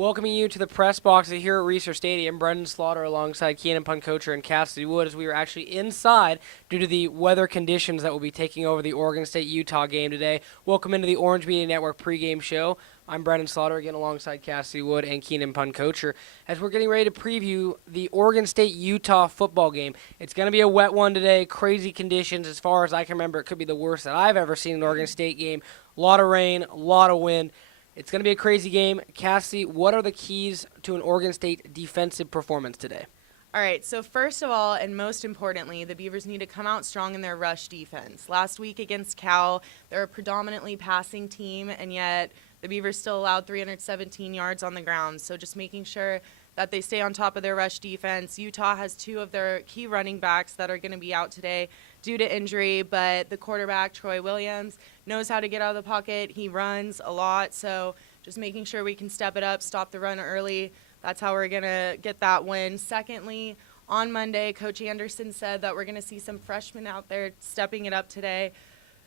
Welcoming you to the press box here at Reser Stadium. Brendan Slaughter alongside Keenan Puncocher and Cassidy Wood as we are actually inside due to the weather conditions that will be taking over the Oregon State-Utah game today. Welcome into the Orange Media Network pregame show. I'm Brendan Slaughter again alongside Cassidy Wood and Keenan Puncocher as we're getting ready to preview the Oregon State-Utah football game. It's going to be a wet one today, crazy conditions. As far as I can remember, it could be the worst that I've ever seen in an Oregon State game. A lot of rain, a lot of wind. It's going to be a crazy game. Cassie, what are the keys to an Oregon State defensive performance today? All right, so first of all, and most importantly, the Beavers need to come out strong in their rush defense. Last week against Cal, they're a predominantly passing team, and yet the Beavers still allowed 317 yards on the ground. So just making sure that they stay on top of their rush defense. Utah has two of their key running backs that are going to be out today due to injury, but the quarterback, Troy Williams, knows how to get out of the pocket. He runs a lot, so just making sure we can step it up, stop the run early. That's how we're going to get that win. Secondly, on Monday, Coach Anderson said that we're going to see some freshmen out there stepping it up today.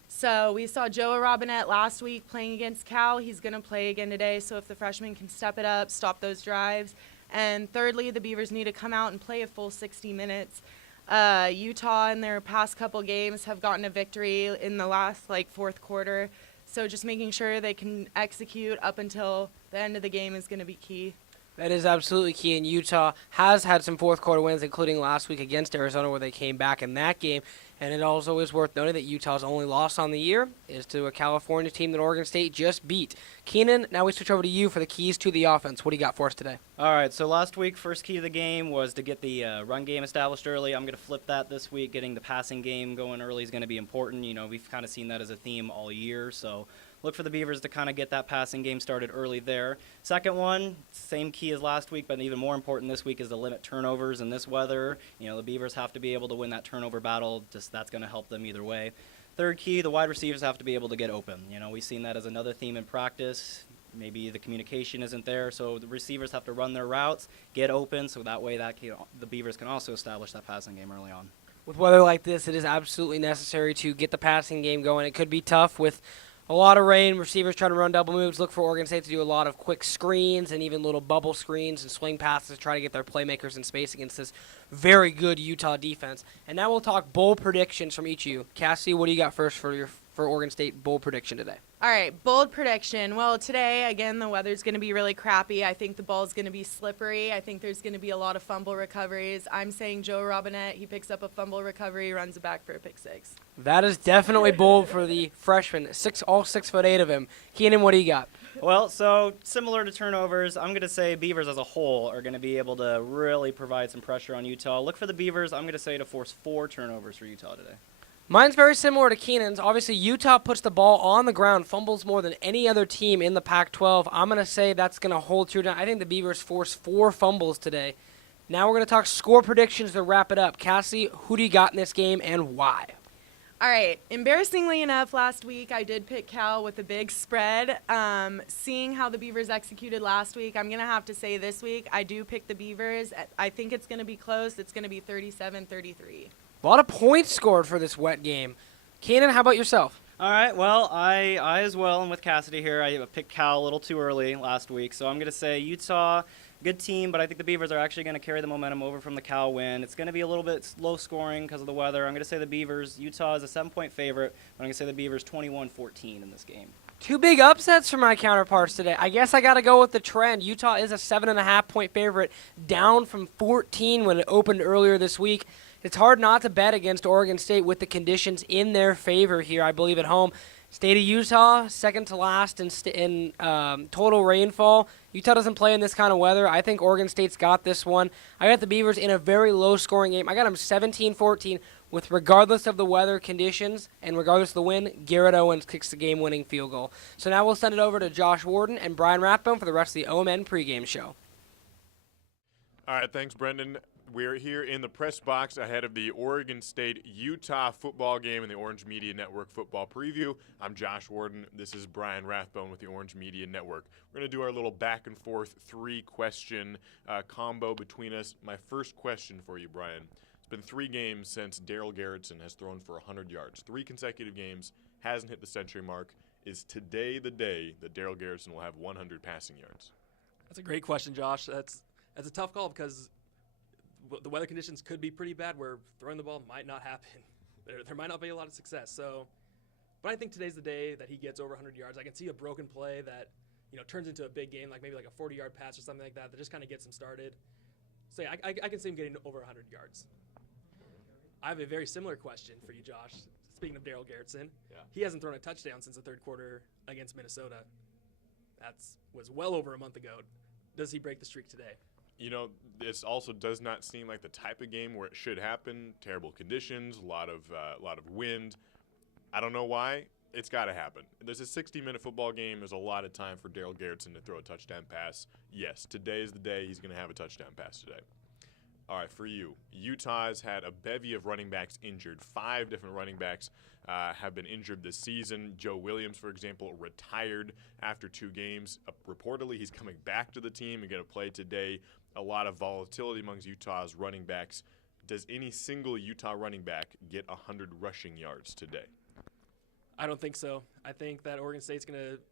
So we saw Joe Robinette last week playing against Cal. He's going to play again today, so if the freshmen can step it up, stop those drives. And thirdly, the Beavers need to come out and play a full 60 minutes. Utah in their past couple games have gotten a victory in the last fourth quarter. So just making sure they can execute up until the end of the game is going to be key. That is absolutely key, and Utah has had some fourth-quarter wins, including last week against Arizona where they came back in that game. And it also is worth noting that Utah's only loss on the year is to a California team that Oregon State just beat. Keenan, now we switch over to you for the keys to the offense. What do you got for us today? All right, so last week, first key to the game was to get the run game established early. I'm going to flip that this week. Getting the passing game going early is going to be important. You know, we've kind of seen that as a theme all year, so look for the Beavers to kind of get that passing game started early there. Second one, same key as last week, but even more important this week is to limit turnovers in this weather. You know, the Beavers have to be able to win that turnover battle. Just that's going to help them either way. Third key, the wide receivers have to be able to get open. You know, we've seen that as another theme in practice. Maybe the communication isn't there, so the receivers have to run their routes, get open, so that way the Beavers can also establish that passing game early on. With weather like this, it is absolutely necessary to get the passing game going. It could be tough with a lot of rain, receivers trying to run double moves. Look for Oregon State to do a lot of quick screens and even little bubble screens and swing passes to try to get their playmakers in space against this very good Utah defense. And now we'll talk bowl predictions from each of you. Cassie, what do you got first for Oregon State bowl prediction today? All right, bold prediction. Well, today, again, the weather's going to be really crappy. I think the ball's going to be slippery. I think there's going to be a lot of fumble recoveries. I'm saying Joe Robinette, he picks up a fumble recovery, runs it back for a pick six. That is definitely bold for the freshman, all 6'8" of him. Keenan, what do you got? Well, so similar to turnovers, I'm going to say Beavers as a whole are going to be able to really provide some pressure on Utah. Look for the Beavers, I'm going to say, to force 4 turnovers for Utah today. Mine's very similar to Keenan's. Obviously, Utah puts the ball on the ground, fumbles more than any other team in the Pac-12. I'm going to say that's going to hold true. I think the Beavers force 4 fumbles today. Now we're going to talk score predictions to wrap it up. Cassie, who do you got in this game and why? All right. Embarrassingly enough, last week I did pick Cal with a big spread. Seeing how the Beavers executed last week, I'm going to have to say this week I do pick the Beavers. I think it's going to be close. It's going to be 37-33. A lot of points scored for this wet game. Keenan, how about yourself? All right, well, I as well am with Cassidy here. I picked Cal a little too early last week, so I'm going to say Utah, good team, but I think the Beavers are actually going to carry the momentum over from the Cal win. It's going to be a little bit low scoring because of the weather. I'm going to say the Beavers. Utah is a 7-point favorite, but I'm going to say the Beavers 21-14 in this game. 2 big upsets for my counterparts today. I guess I got to go with the trend. Utah is a 7.5-point favorite, down from 14 when it opened earlier this week. It's hard not to bet against Oregon State with the conditions in their favor here, I believe, at home. State of Utah, second to last in total rainfall. Utah doesn't play in this kind of weather. I think Oregon State's got this one. I got the Beavers in a very low-scoring game. I got them 17-14 with, regardless of the weather conditions and regardless of the win, Garrett Owens kicks the game-winning field goal. So now we'll send it over to Josh Warden and Brian Rathbone for the rest of the OMN pregame show. All right, thanks, Brendan. We're here in the press box ahead of the Oregon State-Utah football game in the Orange Media Network football preview. I'm Josh Warden. This is Brian Rathbone with the Orange Media Network. We're going to do our little back-and-forth 3-question combo between us. My first question for you, Brian. It's been 3 games since Daryl Garrettson has thrown for 100 yards. 3 consecutive games, hasn't hit the century mark. Is today the day that Daryl Garrettson will have 100 passing yards? That's a great question, Josh. That's a tough call because the weather conditions could be pretty bad where throwing the ball might not happen. There might not be a lot of success. So, but I think today's the day that he gets over 100 yards. I can see a broken play that turns into a big game, like maybe like a 40-yard pass or something like that just kind of gets him started. So yeah, I can see him getting over 100 yards. I have a very similar question for you, Josh. Speaking of Daryl Garrettson, he hasn't thrown a touchdown since the third quarter against Minnesota. That was well over a month ago. Does he break the streak today? This also does not seem like the type of game where it should happen. Terrible conditions, a lot of wind. I don't know why. It's got to happen. There's a 60-minute football game. There's a lot of time for Daryl Garrettson to throw a touchdown pass. Yes, today is the day he's going to have a touchdown pass today. All right, for you, Utah's had a bevy of running backs injured. 5 different running backs have been injured this season. Joe Williams, for example, retired after 2 games. Reportedly, he's coming back to the team and going to play today. A lot of volatility amongst Utah's running backs. Does any single Utah running back get 100 rushing yards today? I don't think so. I think that Oregon State's going to –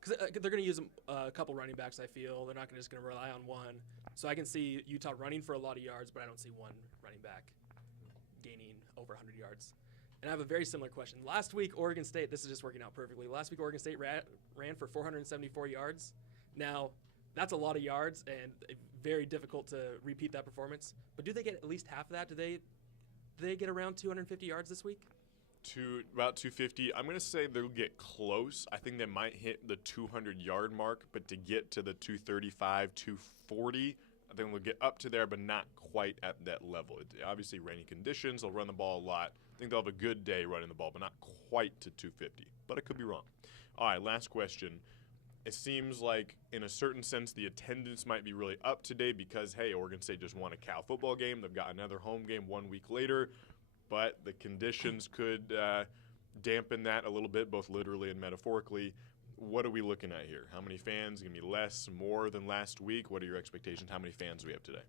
because they're going to use a couple running backs, I feel. They're not just going to rely on one. So I can see Utah running for a lot of yards, but I don't see one running back gaining over 100 yards. And I have a very similar question. Last week, Oregon State – this is just working out perfectly. Last week, Oregon State ran for 474 yards. Now, that's a lot of yards and very difficult to repeat that performance. But do they get at least half of that? Do they get around 250 yards this week? To about 250. I'm going to say they'll get close. I think they might hit the 200-yard mark, but to get to the 235, 240, I think they'll get up to there, but not quite at that level. Obviously, rainy conditions, they'll run the ball a lot. I think they'll have a good day running the ball, but not quite to 250. But I could be wrong. All right, last question. It seems like, in a certain sense, the attendance might be really up today because, hey, Oregon State just won a Cal football game. They've got another home game 1 week later. But the conditions could dampen that a little bit, both literally and metaphorically. What are we looking at here? How many fans? Going to be less, more than last week? What are your expectations? How many fans do we have today?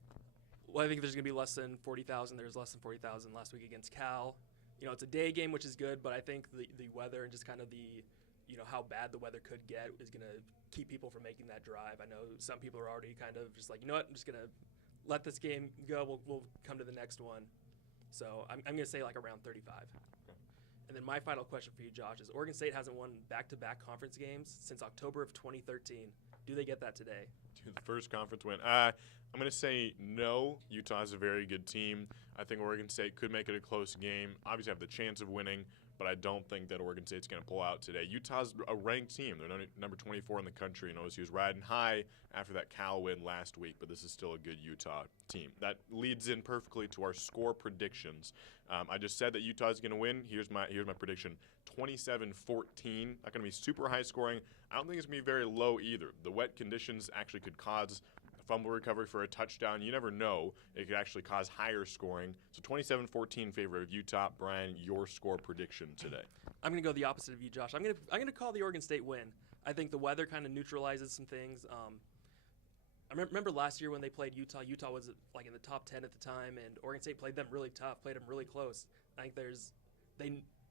Well, I think there's going to be less than 40,000. There's less than 40,000 last week against Cal. It's a day game, which is good, but I think the weather and just kind of the how bad the weather could get is going to keep people from making that drive. I know some people are already kind of just like, I'm just going to let this game go. We'll come to the next one. So I'm going to say like around 35. And then my final question for you, Josh, is Oregon State hasn't won back-to-back conference games since October of 2013. Do they get that today? The first conference win. I'm going to say no. Utah's a very good team. I think Oregon State could make it a close game. Obviously have the chance of winning, but I don't think that Oregon State's going to pull out today. Utah's a ranked team. They're number 24 in the country, and OSU's riding high after that Cal win last week, but this is still a good Utah team. That leads in perfectly to our score predictions. I just said that Utah's going to win. Here's my prediction. 27-14. Not going to be super high scoring. I don't think it's going to be very low either. The wet conditions actually could cause a fumble recovery for a touchdown. You never know. It could actually cause higher scoring. So 27-14 in favor of Utah. Brian, your score prediction today? I'm going to go the opposite of you, Josh. I'm going to call the Oregon State win. I think the weather kind of neutralizes some things. I remember last year when they played Utah. Utah was like in the top 10 at the time, and Oregon State played them really tough, played them really close. I think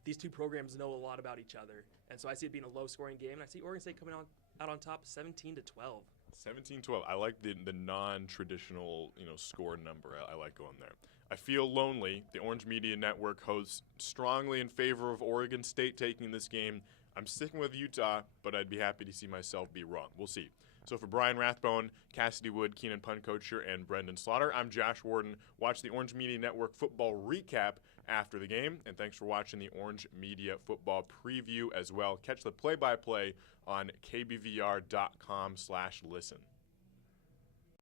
these two programs know a lot about each other, and so I see it being a low-scoring game, and I see Oregon State coming out on top 17-12. 17-12. I like the non-traditional score number. I like going there. I feel lonely. The Orange Media Network hosts strongly in favor of Oregon State taking this game. I'm sticking with Utah, but I'd be happy to see myself be wrong. We'll see. So for Brian Rathbone, Cassidy Wood, Keenan Puncocher, and Brendan Slaughter, I'm Josh Warden. Watch the Orange Media Network football recap after the game, and thanks for watching the Orange Media football preview as well. Catch the play-by-play on kbvr.com/listen.